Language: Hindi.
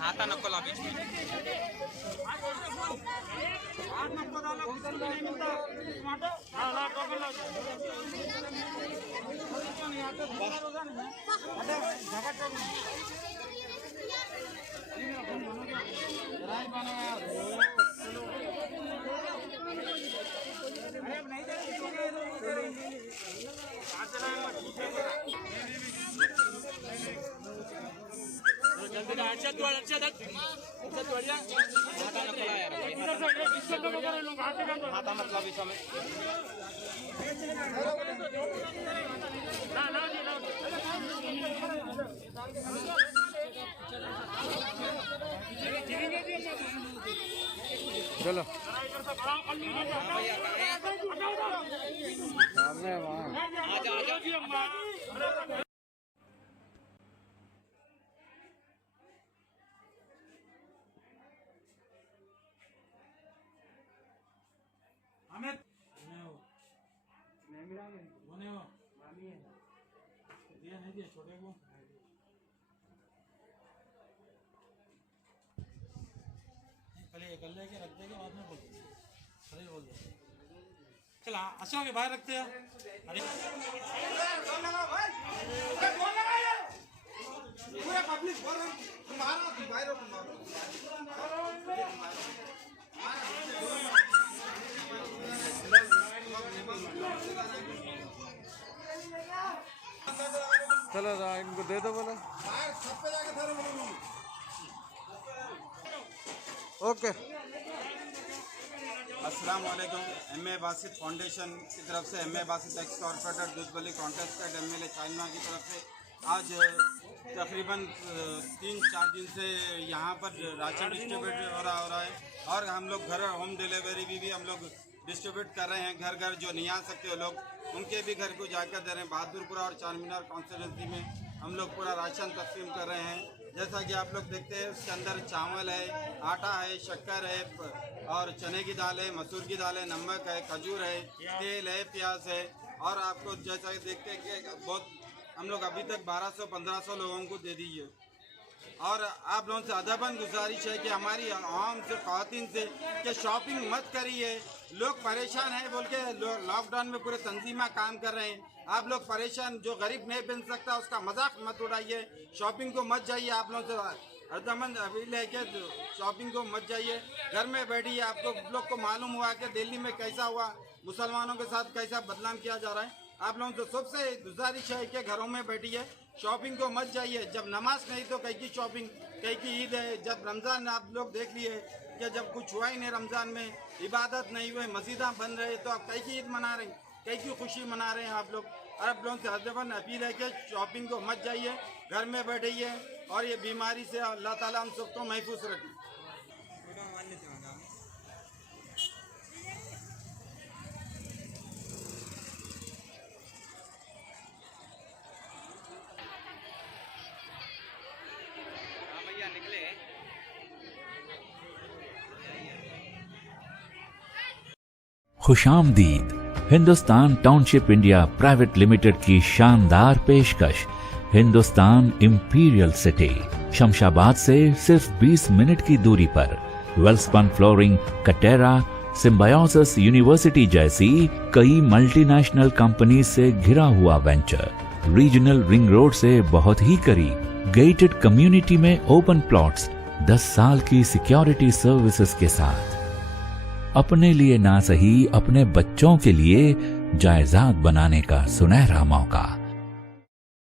हाता नको लावी हाता मतलब इस समय चलो सामने वहाँ अमित दिया नहीं दिया छोटे को पहले कर लेके रख देंगे बाद में बोल अरे बोल दो चला अच्छा के बाहर रखते हैं अरे पूरा पब्लिक बोल रहा तुम बाहर बाहर चलो इनको दे दो बोला ओके। अस्सलाम वालेकुम। एम ए बासित फाउंडेशन की तरफ से M A Basit ex corporator Doodhbowli contested MLA चाइना की तरफ से आज तकरीबन 3-4 दिन से यहाँ पर राशन डिस्ट्रीब्यूट हो रहा है और हम लोग घर होम डिलीवरी भी हम लोग डिस्ट्रीब्यूट कर रहे हैं। घर घर जो नहीं आ सकते वो लोग उनके भी घर को जाकर दे रहे हैं। बहादुरपुरा और चारमीनार कॉन्स्टिट्यूंसी में हम लोग पूरा राशन तकसीम कर रहे हैं। जैसा कि आप लोग देखते हैं उसके अंदर चावल है, आटा है, शक्कर है और चने की दाल है, मसूर की दाल है, नमक है, खजूर है, तेल है, प्याज है। और आपको जैसा कि देखते हैं कि बहुत हम लोग अभी तक 1200-1500 लोगों को दे दीजिए। और आप लोगों से अदबन गुजारिश है कि हमारी आवाम से ख़वातीन से कि शॉपिंग मत करिए। लोग परेशान हैं बोल के लॉकडाउन में पूरे तंजीमा काम कर रहे हैं। आप लोग परेशान, जो गरीब नहीं बन सकता उसका मजाक मत उड़ाइए। शॉपिंग को मत जाइए। आप लोगों से अदबन अपील है कि शॉपिंग को मत जाइए, घर में बैठिए। आपको लोग को मालूम हुआ कि दिल्ली में कैसा हुआ, मुसलमानों के साथ कैसा बदनाम किया जा रहा है। आप लोगों से सबसे गुजारिश है कि घरों में बैठिए, शॉपिंग को मत जाइए। जब नमाज नहीं तो कहीं की शॉपिंग, कहीं की ईद है। जब रमज़ान आप लोग देख लिए कि जब कुछ हुआ ही नहीं, रमज़ान में इबादत नहीं हुए, मस्जिदां बन रहे, तो आप कहीं की ईद मना रहे हैं, कहीं की खुशी मना रहे हैं आप लोग। और आप लोगों से अदबन अपील है कि शॉपिंग को मत जाइए, घर में बैठिए और ये बीमारी से अल्लाह ताला हम सबको महफूज रखें। खुशामदीद। Hindustan Township India Private Limited की शानदार पेशकश हिंदुस्तान इंपीरियल सिटी, शमशाबाद से सिर्फ 20 मिनट की दूरी पर Welspun flooring, Katera, symbiosis university जैसी कई मल्टीनेशनल कंपनी से घिरा हुआ वेंचर, रीजनल रिंग रोड से बहुत ही करीब, गेटेड कम्युनिटी में ओपन प्लॉट्स, 10 साल की सिक्योरिटी सर्विसेज के साथ। अपने लिए ना सही, अपने बच्चों के लिए जायदाद बनाने का सुनहरा मौका।